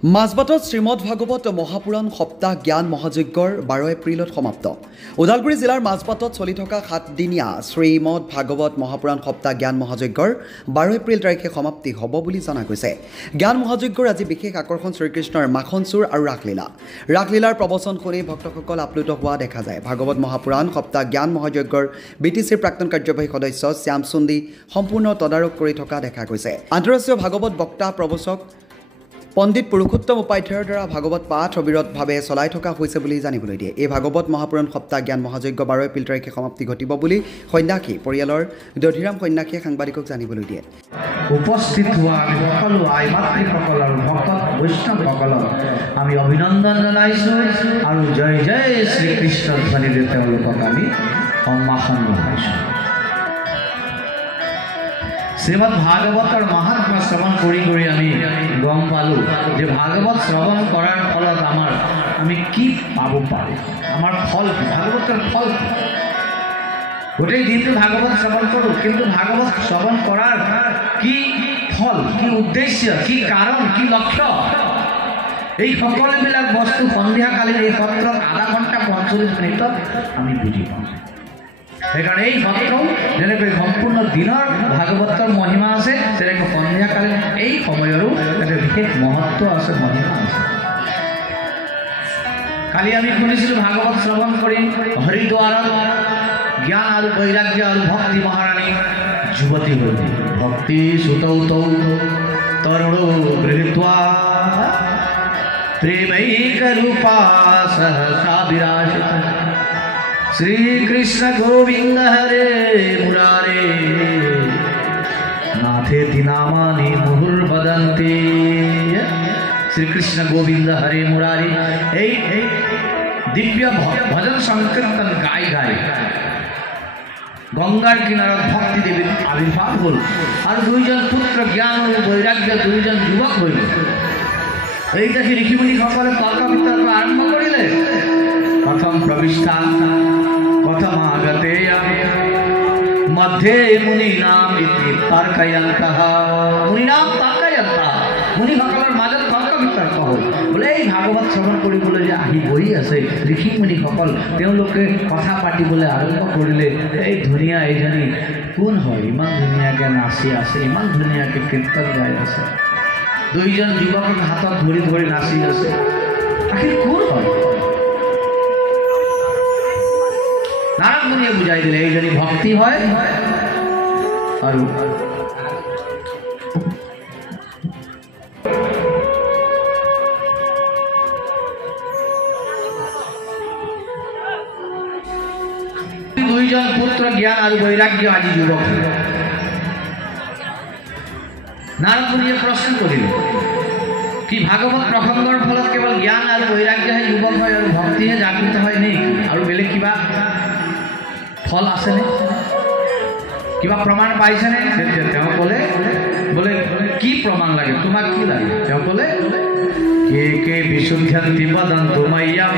মাজবাটত শ্ৰীমদ ভাগৱত মহাপুৰাণ সপ্তাহ জ্ঞান মহাযজ্ঞৰ 12 এপ্ৰিলত সমাপ্ত। ওদালগুৰি জিলাৰ মাজবাটত চলি থকা 7দিনীয়া শ্ৰীমদ ভাগৱত মহাপুৰাণ সপ্তাহ জ্ঞান মহাযজ্ঞৰ 12 এপ্ৰিল তাৰিখে সমাপ্তি হ'ব বুলি জনা গৈছে। জ্ঞান মহাযজ্ঞৰ আজি বিশেষ আকৰ্ষণ শ্ৰীকৃষ্ণৰ মাখন চুৰ আৰু ৰাসলীলা। ৰাসলীলাৰ প্ৰবচন শুনি ভক্তসকল আপ্লুত হোৱা দেখা যায়। ভাগৱত মহাপুৰাণ সপ্তাহ জ্ঞান মহাযজ্ঞৰ BTCৰ প্ৰাক্তন কাৰ্যবাহী সদস্য শ্যাম সুন্দী সম্পূৰ্ণ তদাৰক কৰি থকা দেখা গৈছে। আন্তঃৰাষ্ট্ৰীয় ভাগৱত বক্তা প্ৰবচক পণ্ডিত পুৰুষোত্তম উপাধ্যায়ৰ দ্বাৰা ভাগৱত পাঠ অবিৰতভাৱে চলাই থকা হৈছে বুলি জানিবলৈ দিয়ে। এই ভাগৱত মহাপুৰাণ সপ্তাহ জ্ঞান মহাযজ্ঞ 12 এপ্ৰিল তাৰিখে সমাপ্তি ঘটিব বুলি সন্ন্যাসী পৰিয়ালৰ দধিৰাম সন্ন্যাসীয়ে সাংবাদিকক জানিবলৈ দিয়ে। উপস্থিত হোৱা সকলো আই মাতৃসকল আৰু ভক্ত বৈষ্ণৱসকলক আমি অভিনন্দন জনাইছোঁ আৰু জয় জয় শ্ৰীকৃষ্ণ ধ্বনিৰে তেওঁলোকক আমি সম্ভাষণ জনাইছোঁ। শ্ৰীমদ ভাগৱতৰ মহাত্মা শ্ৰৱণ কৰি আমি গম পালোঁ যে ভাগৱত শ্ৰৱণ কৰাৰ ফলত আমি কি পাব পাৰোঁ, আমাৰ ফল কি, ভাগৱতৰ ফল কি। গোটেই দিনটো ভাগৱত শ্ৰৱণ কৰোঁ, কিন্তু ভাগৱত শ্ৰৱণ কৰাৰ কি ফল, কি উদ্দেশ্য, কি কাৰণ, কি লক্ষ্য, এই সকলোবিলাক বস্তু সন্ধিয়াকালীন এই সত্ৰত আধা ঘণ্টা 45 মিনিটত আমি বুজি পাওঁ। সেইকাৰণে এই সত্ৰও যেনেকৈ সম্পূৰ্ণ দিনৰ ভাগৱতৰ মহিমা আছে, তেনেকৈ সন্ধিয়াকালীন এই সময়ৰো এটা বিশেষ মহত্ব আছে, মহিমা আছে। কালি আমি শুনিছিলোঁ ভাগৱত শ্ৰৱণ কৰি হৰিদ্বাৰত জ্ঞান আৰু বৈৰাগ্য আৰু ভক্তি মহাৰাণী যুৱতী হৈ ভক্তি সুতৌ তৌ তৰুণ গৃহীত্বা প্ৰেমৈক ৰূপা সহসা বিৰাজিতা श्री कृष्ण गोविंद हरे मुरारे नाथेति नामानि मुहुर्वदन्ति। श्री कृष्ण गोविंद हरे मुरारी এই দিব্য ভজন সংকীর্তন গাই গঙ্গার কিনারত ভক্তি দেবীর আবির্ভাব হল আর দুইজন পুত্র জ্ঞান ও বৈরাগ্য দুইজন যুবক হইল। এই দেখি ঋষিমুনি সকলে তর্ক বিতর্ক আরম্ভ করিলে প্রথম প্রবিষ্টা কথমাগতেয় মধ্যে মুনিনাম ইতি তর্কয়ন্তঃ। মুনিনাম তর্কয়ন্তঃ, মুনিসকলৰ মাজত তৰ্ক বিতৰ্ক হ'ল। বোলে এই ভাগৱত শ্ৰৱণ কৰিবলৈ যে আহিবই আছে ঋষি মুনিসকল, তেওঁলোকে কথা পাতিবলৈ আৰম্ভ কৰিলে এই ধুনীয়া এইজনী কোন হয়, ইমান ধুনীয়াকৈ নাচি আছে, ইমান ধুনীয়াকৈ কীৰ্তন গাই আছে, দুইজন যুৱকক হাতত ধৰি ধৰি নাচি আছে, আখেৰ কোন হয়? নাৰদ মুনিয়ে বুঝাই দিলে এইজনী ভক্তি হয় আৰু দুইজন পুত্ৰ জ্ঞান আৰু বৈৰাগ্য আজি যুৱক। নাৰদ মুনিয়ে প্ৰশ্ন কৰিলে কি ভাগৱত প্ৰসংগৰ ফলত কেৱল জ্ঞান আৰু বৈৰাগ্যহে যুৱক হয় আৰু ভক্তিহে জাগৃত হয় নেকি, আৰু বেলেগ কিবা ফল আছেনে, কিবা প্ৰমাণ পাইছেনে? তেওঁ ক'লে বোলে কি প্ৰমাণ লাগে, তোমাক কি লাগে? তেওঁ ক'লে কে বিশুদ্ধ্যন্তি বদন্তু ময়্যম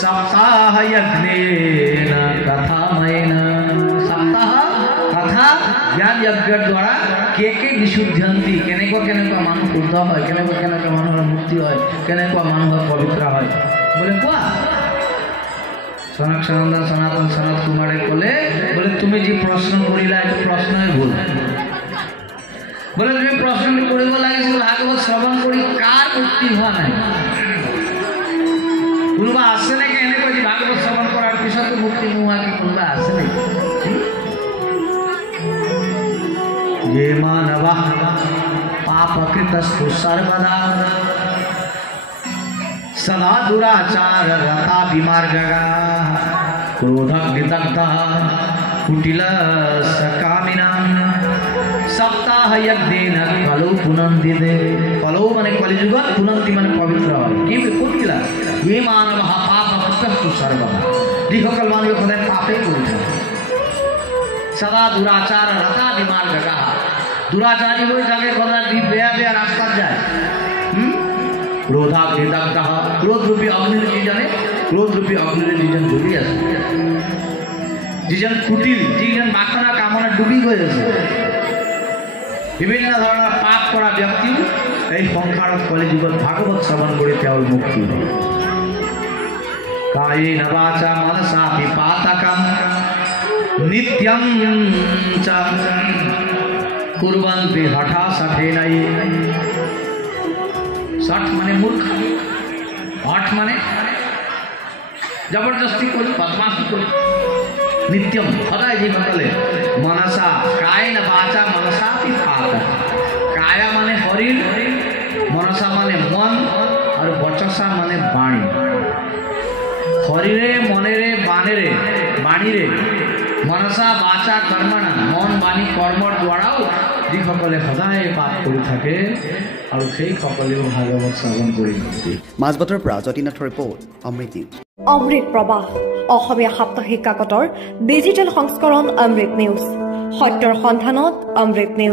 সপ্তাহ যজ্ঞেন কথাময়েন। সপ্তাহ কথা জ্ঞান যজ্ঞৰ দ্বাৰা কে বিশুদ্ধ্যন্তি, কেনেকুৱা মানুহ শুদ্ধ হয়, কেনেকুৱা মানুহৰ মুক্তি হয়, কেনেকুৱা মানুহৰ পবিত্ৰ হয়, বোলে কোৱা। সনক সনন্দন সনাতন সনত কুমাৰে ক'লে বোলে তুমি যি প্ৰশ্ন কৰিলা এইটো প্ৰশ্নই ভুল। বোলে তুমি প্ৰশ্ন কৰিব লাগিছিল ভাগৱত শ্ৰৱণ কৰি কাৰ মুক্তি হোৱা নাই, কোনোবা আছে নেকি এনেকৈ যে ভাগৱত শ্ৰৱণ কৰাৰ পিছতো মুক্তি নোহোৱাকৈ কোনোবা আছে নেকি? ये मानवः पापकृतस्तु सर्वदा सदा दुराचार रता विमार्गः क्रोधग्निदग्धः कुटिलसकामिनां सप्ताह यज्ञेन कलौ पुनन्दिते। कलौ माने कलिजुगत, पुनन्ति माने पवित्र হয়। কি কুটিলা ये मानवः पापकृतस्तु सर्वदा, যিসকল মানুহে সদায় পাপে কৰি থাকে, সদা দুরাচার রতা বিমার্গः, দুরাচারী হয়ে থাকে, সদায় বেয়া বেয়া রাস্তা যায়। ক্রোধাগ্নিদগ্ধः, ক্রোধরূপী অগ্নির কি জানে, ক্রোধরূপী অগ্নির যিজন ডুবি আছে, যিজন কুটিল, যিজন বাসনা কামনা ডুবি গৈ আছে, বিভিন্ন ধৰণৰ পাপ কৰা ব্যক্তিও এই সংসাৰত কলিযুগত ভাগৱত শ্ৰৱণ কৰি তেওঁৰ মুক্তি হ'ব কায়েন বাচা মনসা পিপাতকম নিত্যং চ কুৰ্বন্তি হঠা সঠেনাই সঠ মানে মূৰ্খ হঠ মানে জবৰদস্তি কৰি বদমাশি কৰি নিত্যম সদায় যিসকলে মনসা কায়েন বাচা মনসা পিপাতক কায়া মানে শৰীৰ মনসা মানে মন আৰু বচসা মানে বাণী শৰীৰে মনেৰে বাণীৰে মনসা বাচা কৰ্মণা মন বাণী কৰ্মৰ দ্বাৰাও যিসকলে সদায় পাঠ কৰি থাকে আৰু সেই সকলেও ভাগৱত শ্ৰৱণ কৰি মাজবাটৰ পৰা জ্যোতিনাথৰ ৰিপৰ্ট অমৃত নিউজ অমৃত প্ৰবাহ অসমীয়া সাপ্তাহিক কাকতৰ ডিজিটেল সংস্কৰণ অমৃত নিউজ সত্যৰ সন্ধানত অমৃত নিউজ